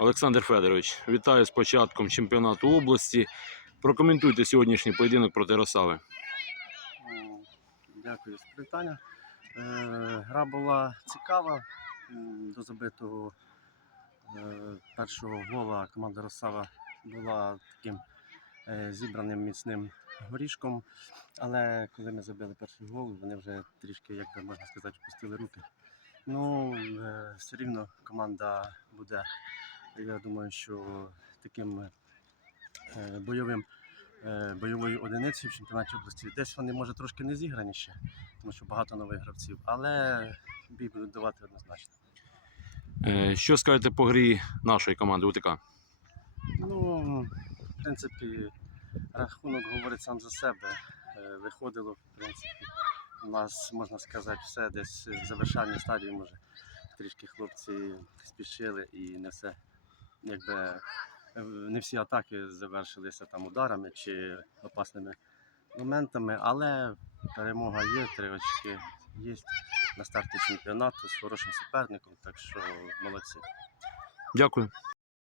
Олександр Федорович, вітаю з початком чемпіонату області. Прокоментуйте сьогоднішній поєдинок проти Росави. Дякую за питання. Е, Гра була цікава. До забитого е, першого гола команда Росава була таким е, зібраним міцним горішком. Але коли ми забили перший гол, вони вже трішки, як можна сказати, впустили руки. Ну, е, все рівно команда буде, я думаю, що таким е, бойовим е, бойовою одиницею в чемпіонаті області. Десь вони може трошки не зіграні ще, тому що багато нових гравців, але бій будуть давати однозначно. Е, Що скажете по грі нашої команди УТК? Ну, в принципі, рахунок говорить сам за себе. Виходило, в принципі, у нас можна сказати, все десь в завершальній стадії може. Трішки хлопці спішили і не все, якби е, не всі атаки завершилися там ударами чи опасними моментами, але перемога є, три очки є на старті чемпіонату з хорошим суперником, так що молодці. Дякую.